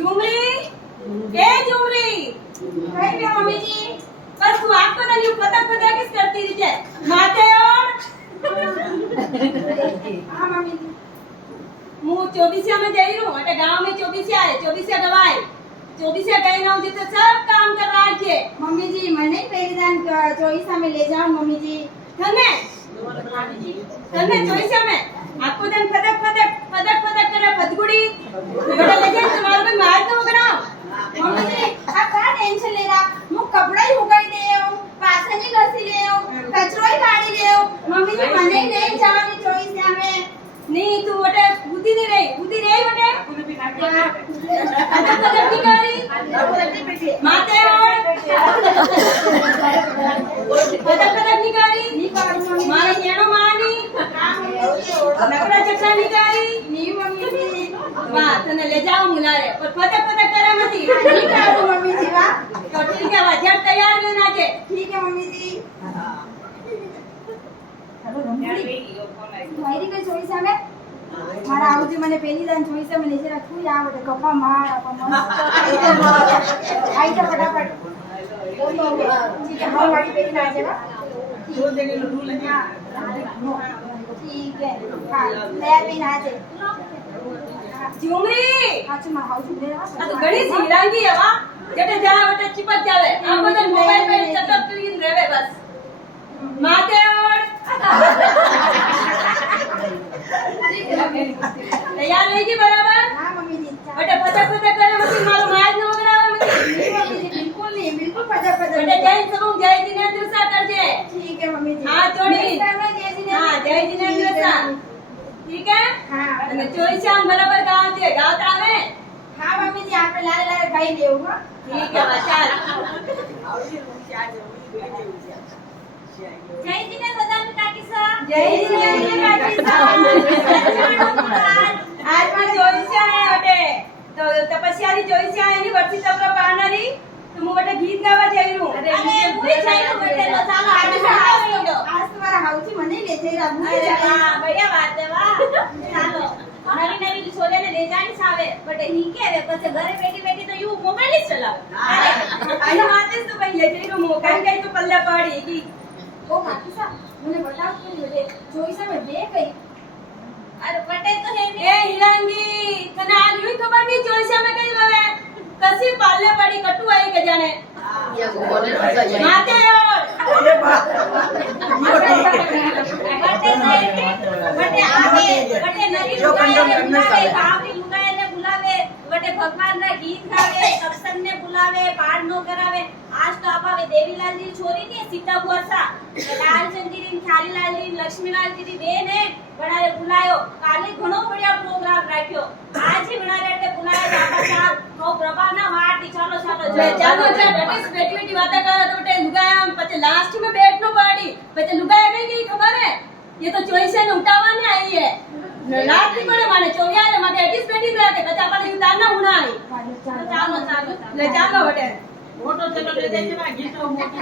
झुमरी ए झुमरी कहीं भी मम्मी जी पर तू आपको तो यूं पता पता किस करती रही है माते और हाँ मम्मी जी मु 24 में गई हूं अटे गांव में 24 है 24 गवाई 24 गई ना जिते सब काम कर रहा है मम्मी जी मैंने पहली दान चोईसा में ले जाऊं मम्मी जी धन्य धन्य 24 में आपको दिन फदक करे फदगुड़ी बड़ा लगे तुम्हारे पे मार दो कराओ मम्मी जी आप कहाँ टेंशन ले रहा मु कपड़ा ही उगाई दे हूं पासे नहीं घसी ले हूं कचरो ही काढ़ी ले हूं मम्मी जी मने नहीं जानी चोईसा में नहीं तू बटे बुद्धि नहीं रही बटे फदक नहीं करी माते और फदक नहीं करी मारे येनो मानी नकरा चक्रा नहीं करी नहीं मम्मी जी वाह तने ले जाओ मुलारे पर फदक करे मती नहीं करूं मम्मी जी वाह तो ठीक है वाजर तैयार में नाचे ठीक है मम्मी जी મારી કઈ ચોઈસ આવે મારા આવજી મને પહેલી દાન ચોઈસ મને જરા તું આવડે કપા માર આપા મસ્ત આઈ જા ફટાફટ ठीक है हम गाड़ी पे ना जावा ठीक है हां मैं भी ना जाए झुमरी अच्छा मैं हाउस में आ तो घणी सीरांगी है वा जटे जावे वटे चिपक जावे आ बदन मोबाइल पे चटक क्लीन रहवे बस माते और तैयार रहेगी बराबर हां मम्मी जी बटे पता करे मती मारो माज न वगरावे मती मम्मी जी बिल्कुल फटा बटे जय समूह जय जिनेंद्र सा करजे ठीक है मम्मी जी हां जोड़ी हां जय जिनेंद्र सा ठीक है हां અને ચોઈસામ બરાબર ગાવજે ગાવતા આવે हां मम्मी जी આપણે લારે લારે ગાઈ લેવું હા ठीक है बच्चा જય જીનેન્દ્ર દાદા કાકી સર जय जिनेंद्र काकी सा आज पण ચોઈસા है वटे तो तपस्या री ચોઈસા है ની वर्षी तपर पानारी तो मु वटे गीत गावा जई रू અરે ભૂલી જાય બટે તો ચાલો આજે આજ તમારા હાઉસી મને લે જઈ રહ્યા ભૂલી જાય बढ़िया बात है वाह ચાલો નવી નવી છોલેને લઈ જાણી સાવે બટ હી કે હવે પછી ઘરે બેઠી બેઠી તો યુ મોબાઈલ જ ચલાવે आनी माते तो भाई ले जई रू मु काई तो पल्ले पड़ी की ઓ કાકી સા મને બતાવ કે મને ચોઈસા મે બે ગઈ અરે બટે તો હે ए हिरंगी तने आज यूं खबर नहीं ચોઈસા में कई હવે कसी पाले पड़ी कटु आई के जाने माते और બટે આવે બટે નવી લુગાએ ગામની લુગાઈને બોલાવે બટે ભગવાનના ગીત ગાવે સત્સંગને બોલાવે પાઠ નો કરાવે આજ તો આપાવે દેવીલાલજી છોરી ને સીતા બોરસા લાલચંદજી ખ્યાલીલાલજી લક્ષ્મીલાલજી બેને બનારે બોલાયો કાલે ઘણો બઢિયા પ્રોગ્રામ રાખ્યો આજ ही બનારે એટલે બોલાયા આપા સાથ નો પ્રભાના વાટી ચાલો ચાલો ચાલો ડટીસ બેટી બેટી વાતા કરે તો તે લુગાયા પછી लास्ट में बैठनो पड़ी પછી લુગાયા कहीं गई खबर है ये तो ચોઈસે ने उठावाने आई है रात की पड़े माने ચોરિયા माथे एटिस बैठी रहा के कचा पर उतारना होना आई ચાલો ચાલો ले चालो बटे फोटो चलो ले जाइए ना गीतो मोटी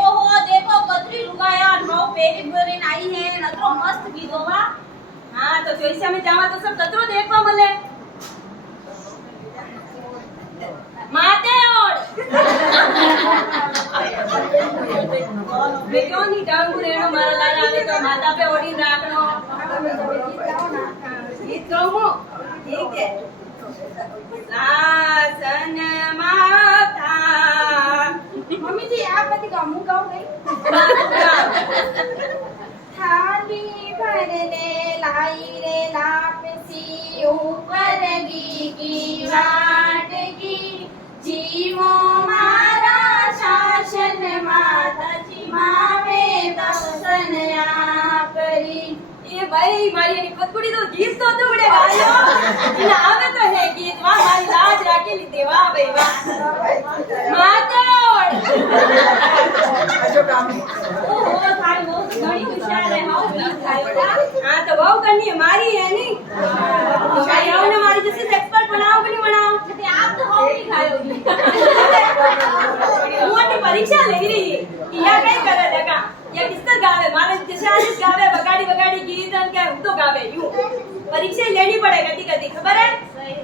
ओहो देखो कतरी लुगाया नौ पेरी भरीन आई है नतरो मस्त गीतो वा हां तो ચોઈસે में जावा तो सब कतरो देखवा मले माते और बेटो नी डांगू रेणो मारा लारा आवे तो माता पे ओडी राखनो गीत गाऊं ठीक है लासन माता मम्मी जी आप बती गाओ मुंह गाओ गई थाली भरने लाई रे लापसी ऊपर की वाटगी जीवो मारा शासन माता जी मावे दर्शन करी ये भाई मारी एनी फतकुड़ी तो गीत तो बड़े गायो इना आवे तो है गीत वाह मारी लाज राखे ली देवा भाई वाह माते और जो काम ओहो थारी वो घणी होशियार है हाउ गीत गायो हां तो बहु करनी है मारी है नी भाई आओ ना मारी जैसे एक्सपर्ट बनाओ कि नहीं बनाओ ते आप तो हाउ नहीं खायोगी मोटी परीक्षा लगी रही है कि या कई करे लगा या किस तरह गावे मारे जैसे आज गावे बगाड़ी बगाड़ी गीत अन के तो गावे यूं परीक्षा लेनी पड़ेगा कदी कदी खबर है सही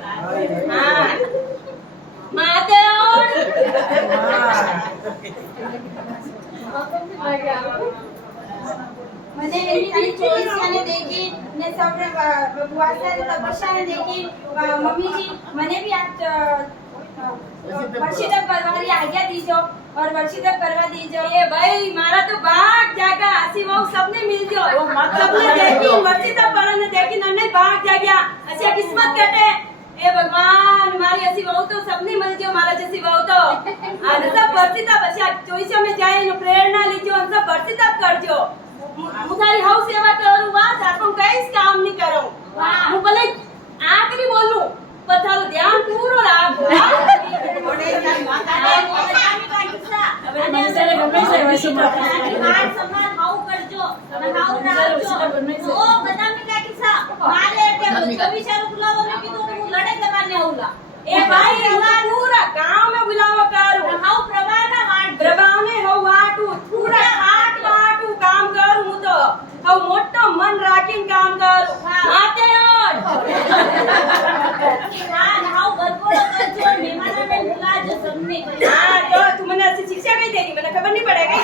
અને ચોવીસિયાને દેખી ને સૌને બુઆસાને તપસ્યાને દેખી મમ્મીજી મને भी आज वर्षिता करवारी आज्ञा दीजो और वर्षिता करवा दीजो। ए भाई मारा तो भाग जागा हसी वाव सबने मिल जो सबने देखी वर्षिता पढ़ने देखी नन्हे भाग जाग्या ऐसी किस्मत कटे ए भगवान मारी ऐसी वाव तो सबने मिल जो मारा जैसी वाव तो आज सब वर्षिता बच्चा चोइसा में जाए नो प्रेरणा लीजो और सब वर्षिता करजो मुतारी हाउ सेवा करूं बात आपको कई काम नहीं करूं હું ભલે આખરી બોલું પણ તારું ધ્યાન પૂરો રાખો એ ભાઈ પૂરા ગામ में बुलावा करूं प्रभावने हव वाटू पूरा हाट वाटू काम करूं હું તો હવ મોટો મન રાખીને કામ કરું માતે तो तू મને ऐसी शिक्षा कई देगी મને खबर नहीं पड़ेगी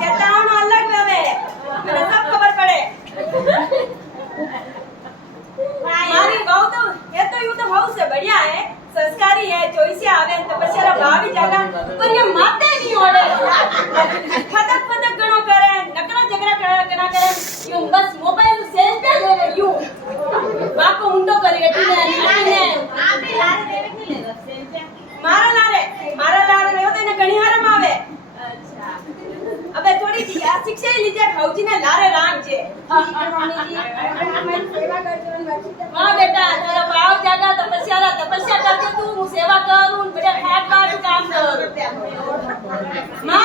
चेतावनी अलग है મને सब खबर पड़े मारी बहू तो ये तो यूं तो हाउस है बढ़िया है संस्कारी है चोइसे आवे तपस्या भावी जागा पर ये माते नहीं ओड़े फदक फदक गणो करे नकरा झगड़ा करा करे यूं बस मोबाइल सेल्फी ले रहे यूं बाको उंडो करी एटले ने मारा लारे रेव तो ने घणी हारम आवे अबे थोड़ी सी आ शिक्षा लीजे खाऊजी ने लारे राखजे हां बेटा तारा भाव जागा तपस्या करके तू सेवा करूं बेटा खाट काम कर मां